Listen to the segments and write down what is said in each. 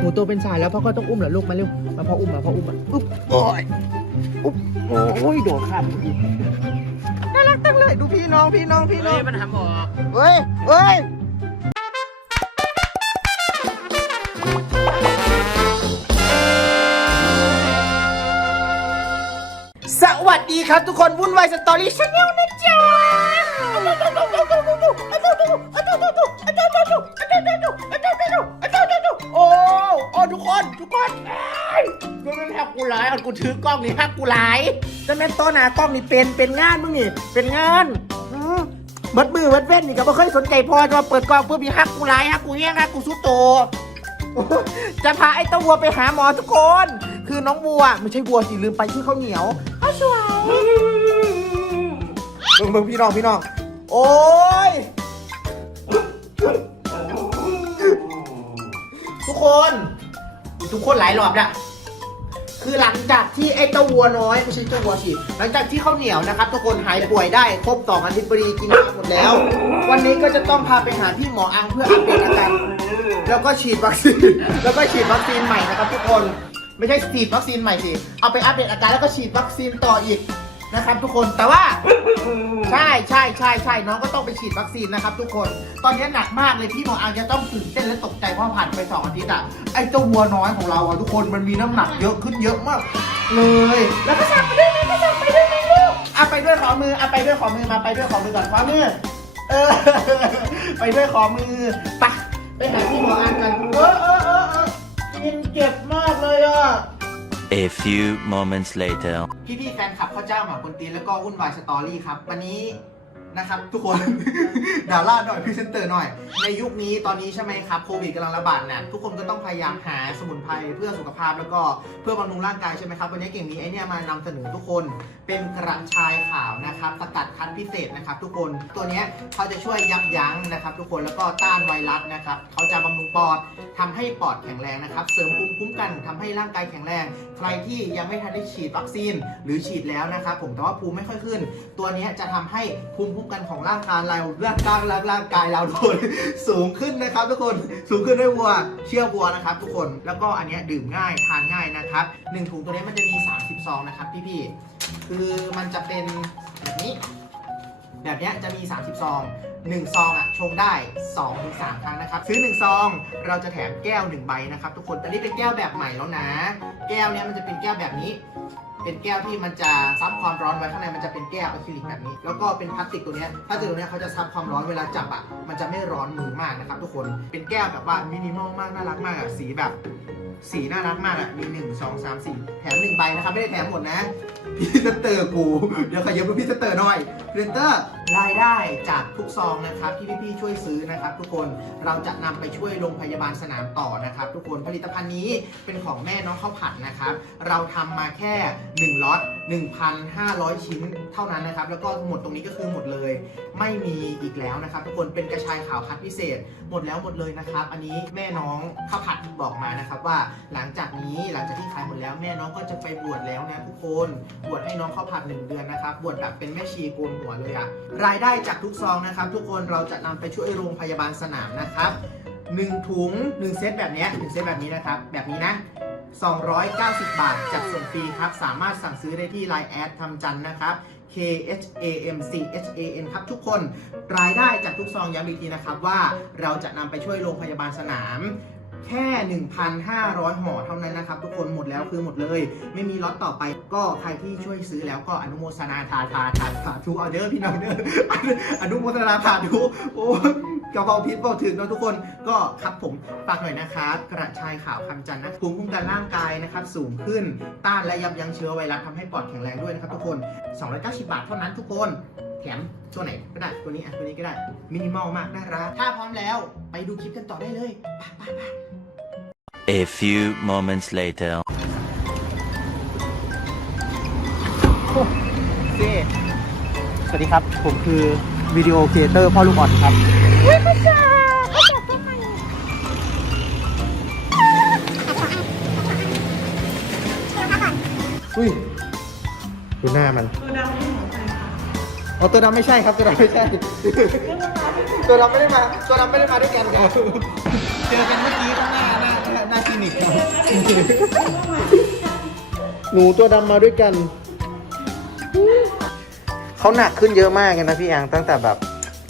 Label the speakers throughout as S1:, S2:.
S1: หมูโตเป็นสายแล้วพ่อก็ต้องอุ้มเหรอลูกมาเร็วมาพ่ออุ้มมาพ่ออุ้มมาอุ๊บโอ้ยอุ๊บโอ้ยโดดข้ามน่ารักจังเลยดูพี่น้องพี่น้องพี่น้อง
S2: มันทำออก
S1: เฮ้ยเฮ้ยสวัสดีครับทุกคนวุ่นวายสตอรี่ชาแนลนะจ๊ะ ดูมันแฮกกูหลายเอากูถือกล้องนี่แฮกกูหลายจะแม่นต้นนะกล้องนี่เป็นเป็นงานมึงนี่เป็นงานอืมเบิดมือเบิดเว้นนี่ก็บ่เคยสนใจพอจะมาเปิดกล้องเพื่อมีฮักกูไลายฮักกูแย่งฮักกูสู้โต จะพาไอ้เต้าวัวไปหาหมอทุกคน คือน้องวัวไม่ใช่วัวสิลืมไปที่เขาวเหนียวเขาสวยเบิ่งเบิ่งพี่น้องพี่น้อง โอ้ย ทุกคน ทุกคนหลายรอบแล้ว คือหลังจากที่ไอ้เจ้าวัวน้อยไม่ใช่เจ้าวัวสิหลังจากที่ข้าวเหนียวนะครับทุกคนหายป่วยได้ครบต่ออาทิตย์พอดีกินยาหมดแล้ว วันนี้ก็จะต้องพาไปหาพี่หมออังเพื่ออัปเดตอาการแล้วก็ฉีดวัคซีนแล้วก็ฉีดวัคซีนใหม่นะครับทุกคนไม่ใช่ฉีดวัคซีนใหม่สิเอาไปอัปเดตอาการแล้วก็ฉีดวัคซีนต่ออีก นะครับทุกคนแต่ว่าใช่ใช่ใช่ใช่น้องก็ต้องไปฉีดวัคซีนนะครับ ทุกคน ตอนนี้หนักมากเลยพี่หมออังจะต้องตื่นเต้นและตกใจเพราะผ่านไปสองอาทิตย์อะไอ้เจ้าวัวน้อยของเราอะทุกคนมันมีน้ำหนักเยอะขึ้นเยอะมาก เลย แล้วก็สั่งไปด้วยไหมก็สั่งไปด้วยไหมลูกเอะไปด้วยขอมือเอะไปด้วยขอมือมาไปด้วยขอมือก่อนขอมือเออ ไปด้วยขอมือไปไปหาพี่หมออังกันเออเออเออเออกินเจ็บมากเลยอะ
S3: A few moments later.
S1: พี่พี่ๆแฟนคลับข้าวเจ้าหมาคนตีนแล้วก็วุ่นวายสตอรี่ครับ วันนี้ นะครับทุกคน ดาราหน่อยพรีเซนเตอร์หน่อย ในยุคนี้ตอนนี้ใช่ไหมครับโควิดกำลังระบาดหนักทุกคนก็ต้องพยายามหาสมุนไพรเพื่อสุขภาพแล้วก็เพื่อบำรุงร่างกายใช่ไหมครับวันนี้เก่งมีไอเนี่ยมานำเสนอทุกคนเป็นกระชายขาวนะครับสกัดคั้นพิเศษนะครับทุกคนตัวนี้เขาจะช่วยยับยั้งนะครับ ทุกคนแล้วก็ต้านไวรัสนะครับเขาจะบำรุงปอดทำให้ปอดแข็งแรงนะครับ เสริมภูมิคุ้มกันทำให้ร่างกายแข็งแรง ใครที่ยังไม่ทันได้ฉีดวัคซีนหรือฉีดแล้วนะครับผมแต่ว่าภูมิไม่ค่อยขึ้น ตัวนี้จะทำให้ภูมิคุ้มกันของร่างกายเราร่างกายร่างกายเราทุกคนสูงขึ้นนะครับทุกคนสูงขึ้นด้วยวัว เชื่อวัวนะครับ ทุกคนแล้วก็อันนี้ดื่มง่ายทานง่ายนะครับหนึ่งถุงตัวนี้มันจะมี30ซองนะครับพี่ๆคือมันจะเป็นแบบนี้ แบบเนี้ยจะมี 30 ซอง1ซองอะชงได้2-3ถึง3ครั้งนะครับ ซื้อ 1 ซองเราจะแถมแก้ว 1 ใบนะครับ ทุกคนแต่นี่เป็นแก้วแบบใหม่แล้วนะ แก้วเนี้ยมันจะเป็นแก้วแบบนี้ เป็นแก้วที่มันจะซับความร้อนไว้ข้างในมันจะเป็นแก้วอะคริลิกแบบนี้ แล้วก็เป็นพลาสติกตัวนี้พลาสติกตัวนี้เขาจะซับความร้อนเวลาจับอะมันจะไม่ร้อนมือมากนะครับทุกคนเป็นแก้วแบบว่ามินิมอลมากน่ารักมากอะสีแบบ สีน่ารักมากอะ มีหนึ่งสองสามสี่แถมหนึ่งใบนะครับ ไม่ได้แถมหมดนะ พี่สเตอร์กู เดี๋ยวขยับดูพี่สเตอร์หน่อยพรีเตอร์รายได้จากทุกซองนะครับที่พี่ๆช่วยซื้อนะครับ ทุกคนเราจะนำไปช่วยโรงพยาบาลสนามต่อนะครับ ทุกคนผลิตภัณฑ์นี้เป็นของแม่น้องข้าวผัดนะครับ เราทำมาแค่1ล็อต 1,500 ชิ้นเท่านั้นนะครับ แล้วก็หมดตรงนี้ก็คือหมดเลย ไม่มีอีกแล้วนะครับ ทุกคนเป็นกระชายขาวคัดพิเศษ หมดแล้วหมดเลยนะครับ อันนี้แม่น้องข้าวผัดบอกมานะครับว่าหลังจากนี้หลังจากที่ขายหมดแล้วแม่น้องก็จะไปบวชแล้วนะทุกคนบวชให้น้องข้าวผัดหนึ่งเดือนนะครับบวชแบบเป็นแม่ชีโกนหัวเลยอะรายได้จากทุกซองนะครับ ทุกคนเราจะนำไปช่วยโรงพยาบาลสนามนะครับหนึ่งถุงหนึ่งเซตแบบนี้หนึ่งเซตแบบนี้นะครับแบบนี้นะ 290 บาท จัดส่งฟรีครับ สามารถสั่งซื้อได้ที่ Line แอดทำจันนะครับ K H A M C H A N ครับทุกคนรายได้จากทุกซองย้ำอีกทีนะครับว่าเราจะนำไปช่วยโรงพยาบาลสนามแค่ 1,500ห่อเท่านั้นนะครับ ทุกคนหมดแล้วคือหมดเลย ไม่มีล็อตต่อไปก็ใครที่ช่วยซื้อแล้วก็อนุโมทนาทาทาทาทาทุเอาเด้อพี่น้องเด้ออนุโมทนาทาทุโอ้ กระเพราพิษบอกถึงเนอะทุกคนก็ครับผมฝากหน่อยนะครับกระชายขาวคำจันทร์นะภูมิคุ้มกันร่างกายนะครับสูงขึ้นต้านและยับยั้งเชื้อไวรัสทำให้ปอดแข็งแรงด้วยนะครับทุกคน 290 บาทเท่านั้นทุกคนแถมตัวไหนก็ได้ตัวนี้อะตัวนี้ก็ได้มินิมอลมากน่ารักถ้าพร้อมแล้วไปดูคลิปกันต่อได้เลยไปไปไป
S3: A few moments later.
S1: เซ่สวัสดีครับ ผมคือ วิดีโอครีเอเตอร์พ่อลูกอ่อนครับเฮ้ยเขาจ๋าเขาจ๋าทำไมอุ้ยดูหน้ามันตัวดำไม่ใช่อ๋อตัวดำไม่ใช่ครับตัวดำไม่ใช่ ตัวดำไม่ได้มา ตัวดำไม่ได้มาด้วยกันครับเจอกันเมื่อกี้ข้างหน้าหน้าหน้าคลินิกหนูตัวดำมาด้วยกัน เขาหนักขึ้นเยอะมากเลยนะพี่อังตั้งแต่แบบ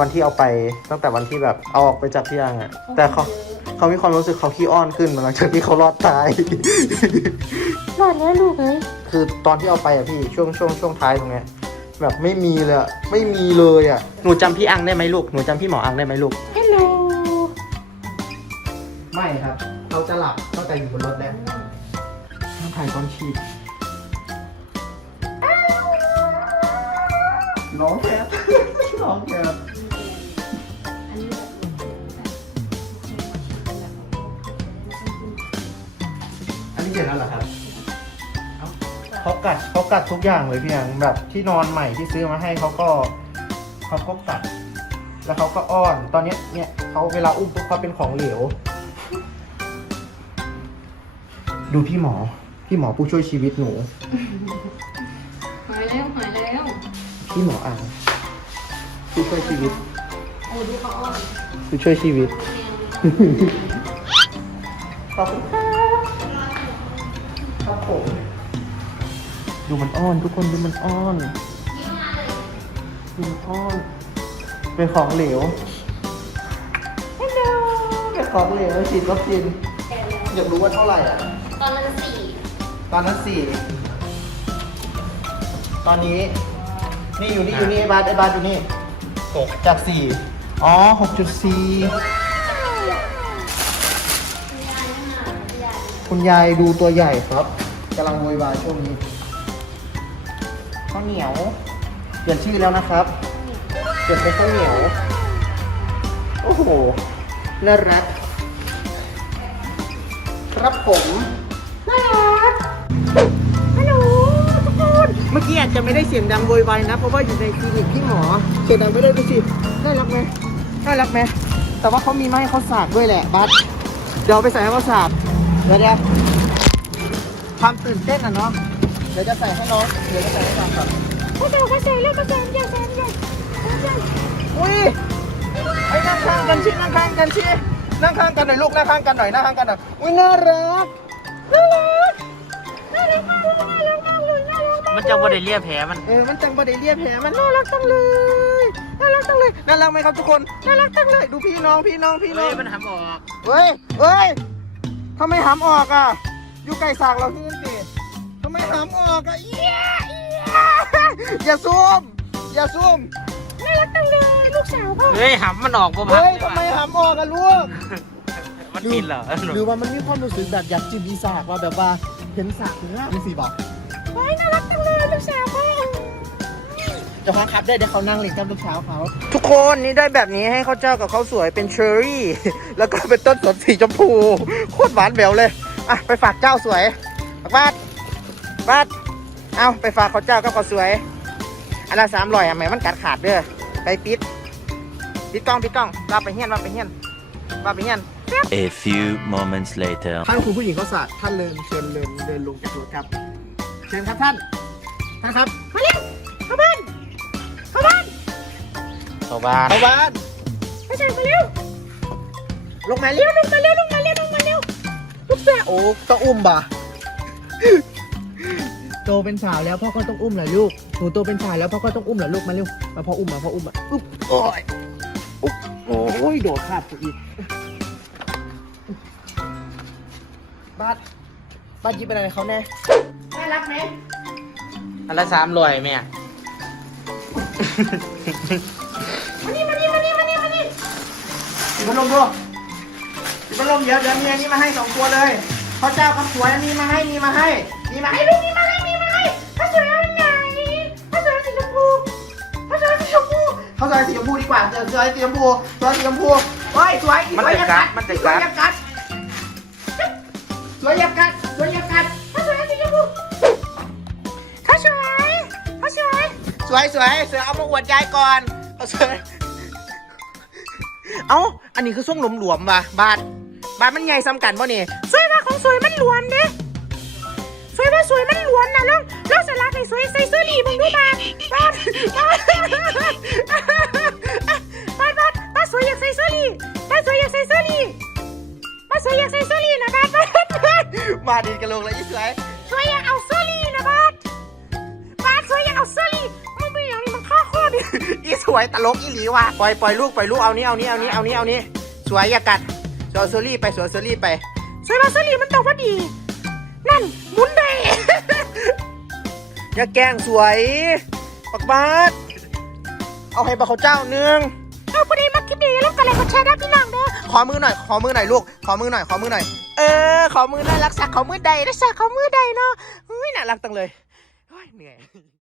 S1: วันที่เอาไปตั้งแต่วันที่แบบเอาออกไปจากพี่อังอะแต่เขาเขามีความรู้สึกเขาขี้อ้อนขึ้นหลังจากที่เขารอดตาย
S2: รอดแล้วลูกเอ้ย
S1: คือตอนที่เอาไปอะพี่ช่วงช่วงช่วงท้ายตรงเนี้ยแบบไม่มีเลยอะไม่มีเลยอะหนูจำพี่อังได้ไหมลูกหนูจำพี่หมออังได้ไหมลูก
S2: ฮัลโหล
S1: ไม่ครับเขาจะหลับตั้งแต่อยู่บนรถแล้วห้ามถ่ายตอนฉีด ร้องแคบร้องแคบอันนี้เสร็จแล้วเหรอครับเอ้าเขากัดเขากัดทุกอย่างเลยพี่ยังแบบที่นอนใหม่ที่ซื้อมาให้เขาก็เขาก็กัด แล้วเขาก็อ้อนตอนเนี้ยเนี่ยเขาเวลาอุ้มปุ๊บเขาเป็นของเหลว ดูพี่หมอ พี่หมอผู้ช่วยชีวิตหนู
S2: หายแล้วหายแล้ว
S1: พี่หมออ่างผู้ช่วยชีวิต
S2: โอ้ดูเขาอ้อน
S1: ผู้ช่วยชีวิต ขอบคุณครับครับผมดูมันอ้อนทุกคนดูมันอ้อนดูมันอ้อนเป็นของเหลวฮัลโหลเป็นของเหลวฉีดวัคซีนอยากรู้ว่าเท่าไหร่อะ
S2: ตอนนั้นสี่
S1: ตอนนั้นสี่ ตอนนี้ นี่อยู่นี่อยู่นี่ไอ้บาสไอ้บาสอยู่นี่หกจากสี่อ๋อหกจุดสี่คุณยายดูตัวใหญ่ครับกำลังโวยวายช่วงนี้ข้าวเหนียว เปลี่ยนชื่อแล้วนะครับ เปลี่ยนเป็นข้าวเหนียว โอ้โห น่ารัก ครับผม
S2: น่ารัก
S1: เมื่อกี้อาจจะไม่ได้เสียงดังโวยวายนะ เพราะว่าอยู่ในคลินิกพี่หมอ เสียงดังไม่ได้ดูสิน่ารักไหมน่ารักไหมแต่ว่าเขามีไม้ให้เขาสากด้วยแหละบัสเดี๋ยวเอาไปใส่ให้เขาสากเดี๋ยวเดี๋ยวความตื่นเต้นอะเนาะเดี๋ยวจะใส่ให้น้องเดี๋ยวจะใส่ให้น้องก่อน
S2: เขาใส่เขาใส่เร็วเขาใส่อย่าใส่อย่าใส่
S1: อุ้ยไอ้นั่งข้างกันชินั่งข้างกันชินั่งข้างกันหน่อยลูกนั่งข้างกันหน่อยนั่งข้างกันหน่อยอุ้ยน่ารักน่ารัก
S2: น่ารักมากเลยน่ารักมากเลยน่ารัก มาก
S4: มันจะบ่ได้เลียแผลมัน
S1: เออ มันจังบไดเรียแผลมันน่ารักจังเลย น่ารักจังเลย น่ารักไหมครับทุกคน น่ารักจังเลย ดูพี่น้องพี่น้องพี่น้
S4: เฮ้
S1: อย ง
S4: มันหำออก
S1: เฮ้ย เฮ้ย ทำไมหำออกอะ อยู่ไก่สากเราที่นี่สิทำไมหำออกอะเอี้ยเอี้ยอย่าซูม อย่าซูม
S2: น่ารักจังเลย ลูกสาวพ่อ
S4: เฮ้ยหำมันออกบ่พัก
S1: เฮ้ย
S4: เลย
S1: ทำไม
S4: ว่ะ
S1: หำออกอะลูก
S4: มันกินเหรอ
S1: หรือว่ามันมีความรู้สึกแบบอยากจิ้มอีสากว่าแบบว่าเห็นสากถึงห้าเป็นสี่บอก
S2: เฮ้ยน่ารักจังเลยลูกสาวพ่อ
S1: เจะพังคับได้เดี๋ยวเขานั่งเล่นกับลูกสาวเขาทุกคนนี่ได้แบบนี้ให้ข้าวเจ้ากับข้าวสวยเป็นเชอร์รี่ แล้วก็เป็นต้นสนสีชมพูโคตรหวานแหววเลยอะไปฝากเจ้าสวยฝากบ้านบ้านเอาไปฝากข้าวเจ้ากับข้าวสวย อันละสามร้อยอะแหมมันกัดขาดเด้อไปปิดปิดกล้องปิดกล้องรับไปเฮียนรับไปเฮียนรับไปเฮียน
S3: A few moments later.
S1: ท่านคุณผู้หญิงเขาสาดท่านเลินเชิญเลินเดินลงจากรถครับ เชิญครับท่านท่านครับ
S2: มาเร็วเข้าบ้านเข้าบ้าน
S4: เข้าบ้าน
S1: เข้าบ้าน
S2: เข้าใจมาเร็ว
S1: ลงมาเร็ว
S2: ลงมาเร็วลงมาเร็วลงมาเร็วลูกสาว
S1: โอ้ต้องอุ้มบ่ะโตเป็นสาวแล้วพ่อก็ต้องอุ้มเหรอลูกหนูโตเป็นสาวแล้วพ่อก็ต้องอุ้มเหรอลูกมาเร็วมาพ่ออุ้มมาพ่ออุ้มมาอุ๊บโอ้ยอุ๊บโอ้ยโดดขาดตัวอีกบ้านบ้านยิบเป็นอะไรเขาแน่น่า รักไหม
S4: อันละสามร้อยแม่
S2: มานี่มานี่มานี่มานี่มานี่
S1: ปิดพัดลมดูปิดพัดลมเดี๋ยวเดี๋ยวมีอันนี้มาให้สองตัวเลยพ่อเจ้าคำสวยอันนี้มาให้นี่มาให้นี่มาให้ลูกนี่มาให้นี่มาให้
S2: ข้าวสวยเอาอันไหนข้าวสวยเอาสีชมพูข้าวสวยเอาสีชมพู
S1: เขาสวยสีชมพูดีกว่าเจอสวยสีชมพูสวยสีชมพูเฮ้ยสวย
S4: มัน
S1: สวย
S4: จะ
S1: อย่า
S4: กั
S1: กั
S4: ด
S1: ด
S4: มันจะ
S1: สวย
S4: กัด
S1: อย่ากัด สวยอย่ากัดสวยอย่ากัด
S2: สวยสวย
S1: เสือเอามาอวดยายก่อนเอาสวยเอ้าอันนี้คือส่งหลวมๆว่ะบาทบาทมันใหญ่ซ้ำกันป่ะนี่
S2: สวยว่าของสวยมันหลวมเด้สวยว่าสวยมันหลวมนะลองลองสลักให้สวยใส่เสื้อหลีมึงดูบาบาดบาดบาดบาดบาดสวยอยากใส่เสื้อหลีบาดสวยอยากใส่เสื้อหลีบาดสวยอยากใส่เสื้อหลีนะบาดบาดบา
S1: มาดินกระโหลกเลยอีสวย
S2: สวยอยากเอาเสื้อลีนะบาสบาสสวยอยากเอาเสื้อลี ดิ
S1: อีสวยตลกอีหลีว่ะปล่อยปล่อยลูกปล่อยลูกเอานี้เอานี้เอานี้เอานี้เอานี้สวยอย่ากัดสวยเซอรี่ไปสวยเซอรี่ไป
S2: สวยมาเสื้อลีมันตกว่าดี นั่นหมุนได้
S1: อย่าแกล้งสวยปักบาสเอาให้ปลาเขาเจ้าหนึง
S2: เอาพอดีมาคลิปนี้แล้วกันเลยมาแชร์ได้พี่น้องเด้อ
S1: ขอมือหน่อยขอมือหน่อยลูกขอมือหน่อยขอมือหน่อย เออขอมือน่ารักสักขอมือใดนะสักขอมือใดเนาะเฮ้ยน่ารักจังเลยเฮ้ยเหนื่อย